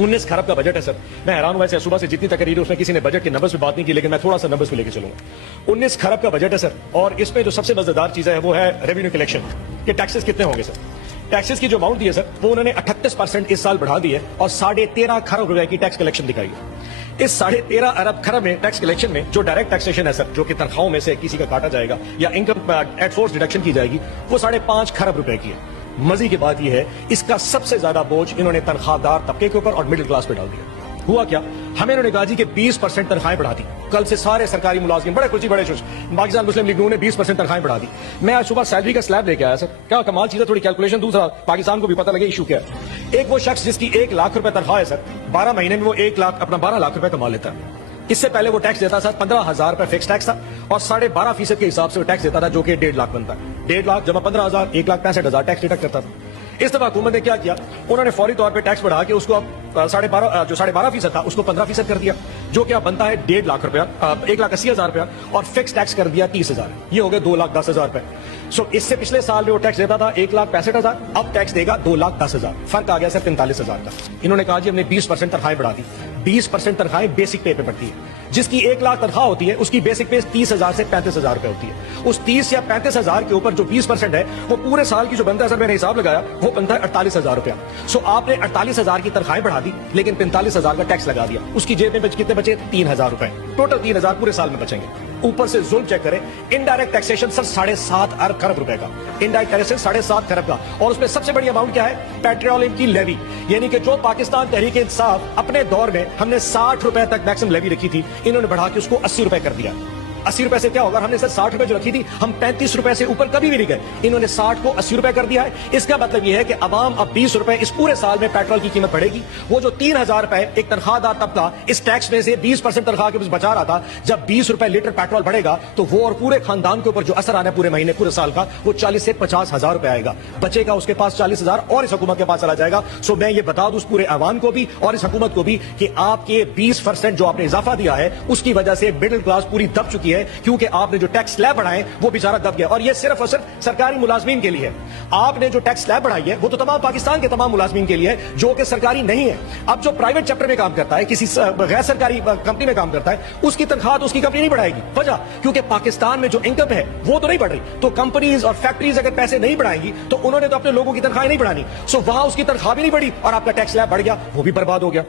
19 खरब का बजट है सर। मैं हैरान हुआ है सुबह से जितनी तकरीर है उसमें किसी ने बजट के नंबर्स पे बात नहीं की, लेकिन मैं थोड़ा सा नंबर्स पे लेके चलूंगा। 19 खरब का बजट है सर, और इसमें जो सबसे मजेदार चीज है वो है रेवेन्यू कलेक्शन के टैक्सेस कितने होंगे सर। टैक्सेस की जो अमाउंट दी है सर वो उन्होंने 38% इस साल बढ़ा दी है और 13.5 खरब रुपए की टैक्स कलेक्शन दिखाई है। इस 13.5 अरब खरब में टैक्स कलेक्शन में जो डायरेक्ट टैक्सेशन है सर, जो कि तनख्वाहों में से किसी का काटा जाएगा या इनकम एट सोर्स डिडक्शन की जाएगी, वो 5.5 खरब रुपए की है। मजे की बात यह है इसका सबसे ज्यादा बोझ इन्होंने तनख्वाहदार तबके के ऊपर और मिडिल क्लास पे डाल दिया। हुआ क्या, हमें इन्होंने कहा जी कि 20% तनख्वाहें बढ़ा दी। कल से सारे सरकारी मुलाजिम बड़े खुशी बड़े खुश, पाकिस्तान मुस्लिम लीग ने 20% तनख्वाहें बढ़ा दी। मैं आज सुबह सैलरी का स्लैब लेके आया सर, क्या कमाल चीज है, थोड़ी कैलकुलेशन। दूसरा, पाकिस्तान को भी पता लगे इशू क्या है। एक वो शख्स जिसकी 1 लाख रुपए तनख्वाह है सर, 12 महीने में वो 1 लाख अपना 12 लाख रुपए कमा लेता है। इससे पहले वो टैक्स देता था 15,000 रुपए फिक्स टैक्स था और 12.5% के हिसाब से वो टैक्स देता था, जो कि 1.5 लाख बनता है। 1.5 लाख जमा 15,000, 1,65,000 टैक्स डिडक्ट करता था। इस दफा हुकूमत ने क्या किया, उन्होंने फौरी तौर पे टैक्स बढ़ा के उसको अब 12.5% था उसको 15% कर दिया, जो कि अब बनता है 1.5 लाख रुपया, 1,80,000 रुपया, और फिक्स टैक्स कर दिया 30,000। ये हो गए 2,10,000 रुपए। सो इससे पिछले साल में वो टैक्स देता था 1,65,000, अब टैक्स देगा 2,10,000। फर्क आ गया सर 45,000 का। इन्होंने कहा जी हमने 20% तनख्वाहें बढ़ा दी। 20% तनख्वाहें बेसिक पे बढ़ती है। जिसकी 1 लाख तनख्वाह होती है उसकी बेसिक पे 30,000 से 35,000 रुपए होती है। उस 30 या 35,000 के ऊपर जो 20% है वो पूरे साल की जो बनता है सर, मैंने हिसाब लगाया, वो बनता है 48,000 रुपया। सो आपने 48,000 की तनख्वाहें बढ़ा दी लेकिन 45,000 का टैक्स लगा दिया। उसकी जेब में कितने बचे? 3,000 रुपए। टोटल 3,000 पूरे साल में बचेंगे। ऊपर से जुल्म चेक करें, इनडायरेक्ट टैक्सेशन सर 7.5 अरब खरब रुपए का, इनडायरेक्ट टैक्सेशन 7.5 खरब का। और उसमें सबसे बड़ी अमाउंट क्या है? पेट्रोलियम की लेवी, यानी कि जो पाकिस्तान तहरीक इंसाफ अपने दौर में हमने 60 रुपए तक मैक्सिमम लेवी रखी थी, इन्होंने बढ़ा के उसको 80 रुपए कर दिया। 80 रुपए से क्या होगा, हमने सर 60 रुपए जो रखी थी, हम 35 रुपए से ऊपर कभी भी नहीं गए। इन्होंने 60 को 80 रुपए कर दिया है। इसका मतलब यह है कि अवाम अब 20 रुपए इस पूरे साल में पेट्रोल की कीमत बढ़ेगी। वो जो 3,000 रुपए एक तनख्वाहदार तबका इस टैक्स में से 20% तनख्वाह के बचा रहा था, जब 20 रुपए लीटर पेट्रोल बढ़ेगा तो वो और पूरे खानदान के ऊपर जो असर आना है पूरे महीने पूरे साल का, वो 40 से 50,000 रुपए आएगा। बचेगा उसके पास 40,000 और इस हुकूमत के पास चला जाएगा। सो मैं ये बता दूं पूरे अवाम को भी और इस हुकूमत को भी कि आपके 20% जो आपने इजाफा दिया है उसकी वजह से मिडिल क्लास पूरी दब चुकी है, क्योंकि आपने जो टैक्स स्लैब बढ़ाए वो बेचारा दब गया। और ये सिर्फ और सिर्फ सरकारी मुलाजमीन के लिए है। आपने जो टैक्स स्लैब बढ़ाई है वो तो तमाम पाकिस्तान के तमाम मुलाजमीन के लिए है जो कि सरकारी नहीं है। अब जो प्राइवेट चैप्टर में काम करता है, किसी गैर सरकारी कंपनी में काम करता है, उसकी तनख्वाह तो उसकी कंपनी नहीं बढ़ाएगी। वजह क्योंकि पाकिस्तान में जो इनकम है वो तो नहीं बढ़ रही। तो कंपनीज और फैक्ट्रीज अगर पैसे नहीं बढ़ाएंगी तो उन्होंने तो अपने लोगों की तनख्वाह नहीं बढ़ानी। सो वहां उसकी तनख्वाह भी नहीं बढ़ी और आपका टैक्स स्लैब बढ़ गया, वो भी बर्बाद हो गया।